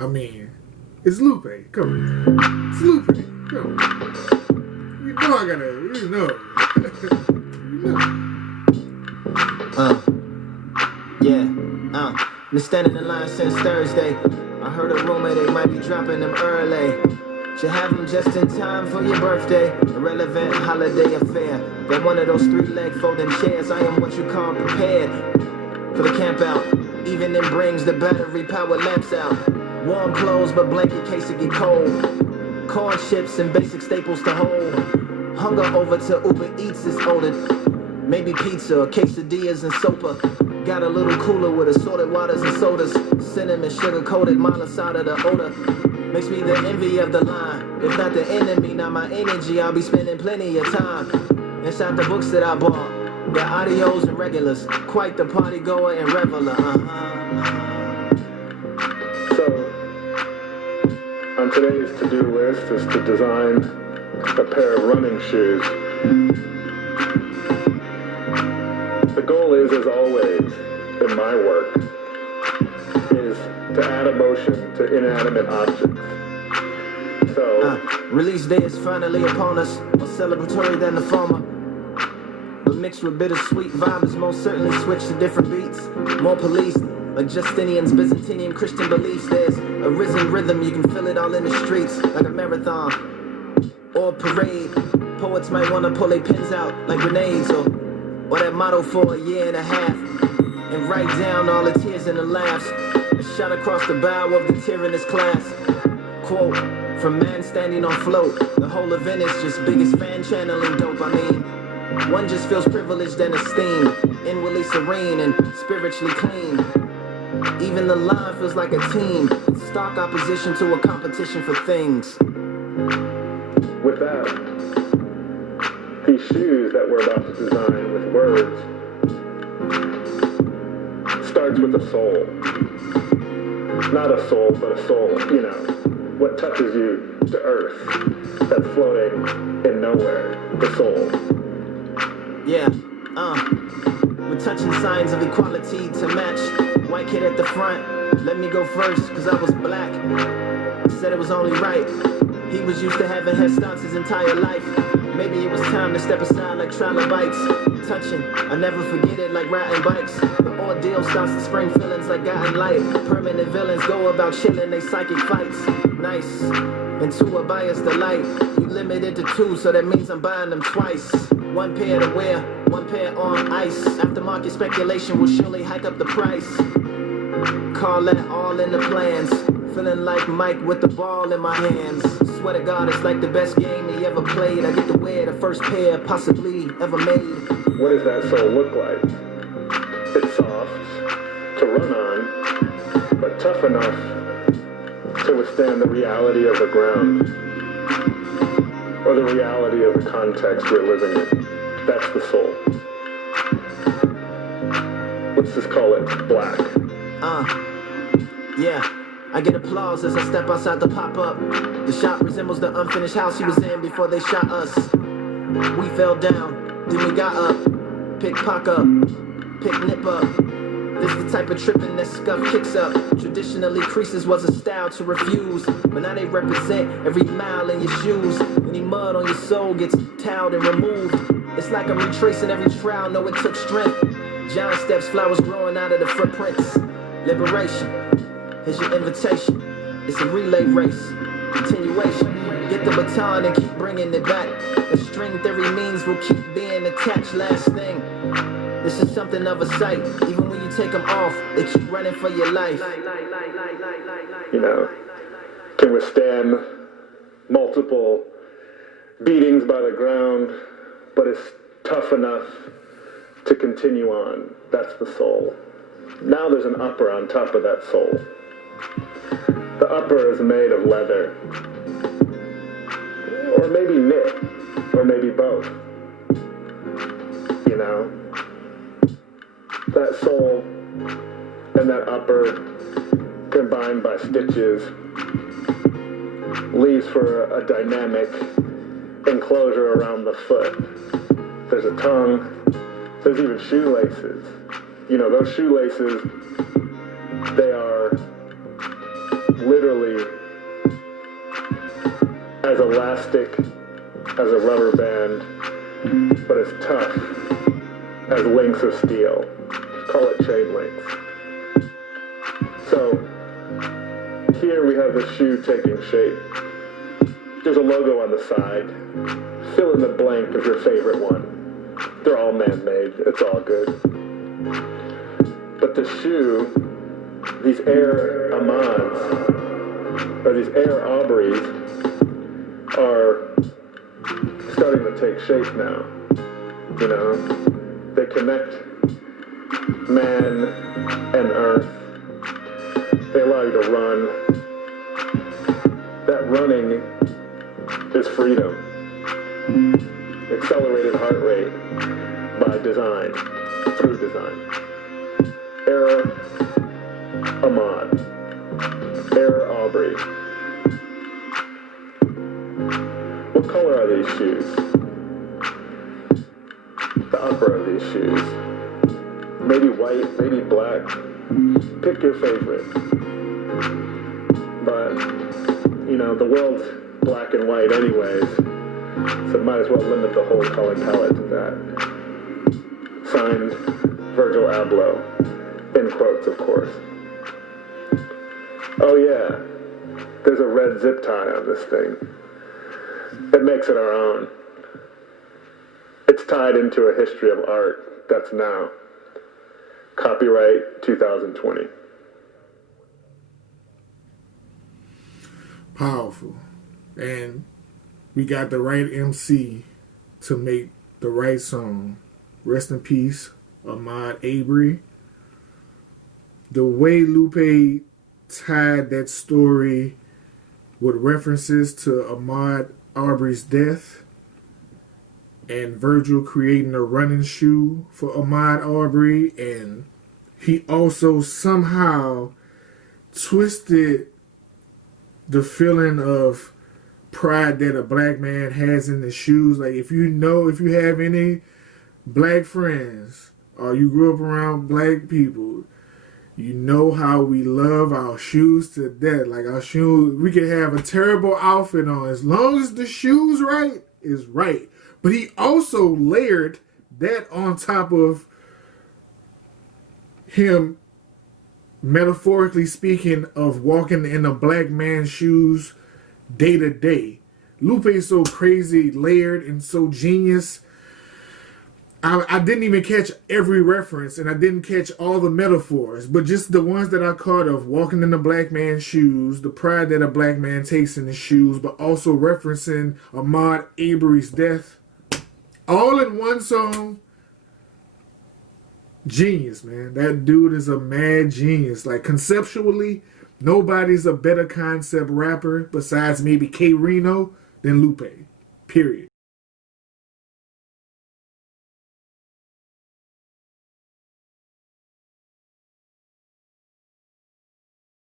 I mean, it's Lupe. Come on. It's Lupe. Come on. You know I gotta, you know. You know. Been standing in line since Thursday. I heard a rumor they might be dropping them early. Should have them just in time for your birthday. Irrelevant holiday affair. Got one of those three-leg folding chairs. I am what you call prepared for the camp out. Even then brings the battery power lamps out. Warm clothes but blanket case it get cold. Corn chips and basic staples to hold. Hunger over to Uber Eats is older. Maybe pizza or quesadillas and sopa. Got a little cooler with assorted waters and sodas. Cinnamon sugar coated mile aside of the odor. Makes me the envy of the line. If not the enemy, not my energy. I'll be spending plenty of time inside the books that I bought. Got audios and regulars. Quite the party goer and reveler. So, on today's to-do list is to design a pair of running shoes. The goal is, as always, in my work, is to add emotion to inanimate objects. So, release day is finally upon us, more celebratory than the former. But mixed with bittersweet vibes, most certainly switch to different beats. More police, like Justinian's Byzantine Christian beliefs. There's a risen rhythm, you can feel it all in the streets, like a marathon or a parade. Poets might want to pull their pens out like grenades, or that motto for a year and a half, and write down all the tears and the laughs. A shot across the bow of the tyrannous class. Quote from man standing on float. The whole event is just biggest fan channeling dope. I mean, one just feels privileged and esteemed, inwardly serene and spiritually clean. Even the line feels like a team, in stark opposition to a competition for things. With that, these shoes that we're about to design with words starts with a soul. Not a soul, but a soul, you know, what touches you to earth, that's floating in nowhere, the soul. Yeah, we're touching signs of equality to match. White kid at the front, let me go first, cause I was black. Said it was only right. He was used to having head starts his entire life. Maybe it was time to step aside like trilobites. Touching, I never forget it like riding bikes. The ordeal starts to spring feelings like guiding light. Permanent villains go about chilling they psychic fights. Nice, into a biased delight. You limited to two, so that means I'm buying them twice. One pair to wear, one pair on ice. Aftermarket speculation will surely hike up the price. Call that all in the plans. Feeling like Mike with the ball in my hands. Swear to God, it's like the best game he ever played. I get to wear the first pair possibly ever made. What does that soul look like? It's soft to run on, but tough enough to withstand the reality of the ground, or the reality of the context we're living in. That's the soul. Let's just call it black. Yeah. I get applause as I step outside the pop-up. The shop resembles the unfinished house he was in before they shot us. We fell down, then we got up. Pick pock up, pick nip up. This the type of tripping that scuff kicks up. Traditionally creases was a style to refuse, but now they represent every mile in your shoes. Any mud on your soul gets towed and removed. It's like I'm retracing every trial, know it took strength. Giant steps, flowers growing out of the footprints. Liberation. Here's your invitation. It's a relay race. Continuation. Get the baton and keep bringing it back. The string theory means we'll keep being attached. Last thing. This is something of a sight. Even when you take them off, they keep running for your life. You know, can withstand multiple beatings by the ground, but it's tough enough to continue on. That's the soul. Now there's an upper on top of that soul. The upper is made of leather, or maybe knit, or maybe both. You know, that soul and that upper combined by stitches leaves for a dynamic enclosure around the foot. There's a tongue, there's even shoelaces. You know, those shoelaces, they are literally as elastic as a rubber band, but as tough as links of steel. Call it chain links. So here we have the shoe taking shape. There's a logo on the side. Fill in the blank of your favorite one. They're all man-made. It's all good. But the shoe, these Air Ahmads, or these Air Aubreys, are starting to take shape now. You know, they connect man and earth. They allow you to run. That running is freedom. Accelerated heart rate by design, through design. Air Ahmad, Air Aubrey. What color are these shoes? The upper of these shoes. Maybe white, maybe black. Pick your favorite. But, you know, the world's black and white anyways, so might as well limit the whole color palette to that. Signed, Virgil Abloh. In quotes, of course. Oh yeah, there's a red zip tie on this thing. It makes it our own. It's tied into a history of art that's now. Copyright 2020. Powerful. And we got the right MC to make the right song. Rest in peace, Ahmaud Arbery. The way Lupe tied that story with references to Ahmaud Arbery's death and Virgil creating a running shoe for Ahmaud Arbery, and he also somehow twisted the feeling of pride that a black man has in his shoes. Like, if you have any black friends or you grew up around black people, you know how we love our shoes to death. Like, our shoes, we can have a terrible outfit on. As long as the shoe's right, is right. But he also layered that on top of him, metaphorically speaking, of walking in a black man's shoes day to day. Lupe is so crazy, layered, and so genius. I didn't even catch every reference, and I didn't catch all the metaphors, but just the ones that I caught of walking in a black man's shoes, the pride that a black man takes in his shoes, but also referencing Ahmaud Arbery's death, all in one song. Genius, man. That dude is a mad genius. Like, conceptually, nobody's a better concept rapper besides maybe K Reno than Lupe. Period.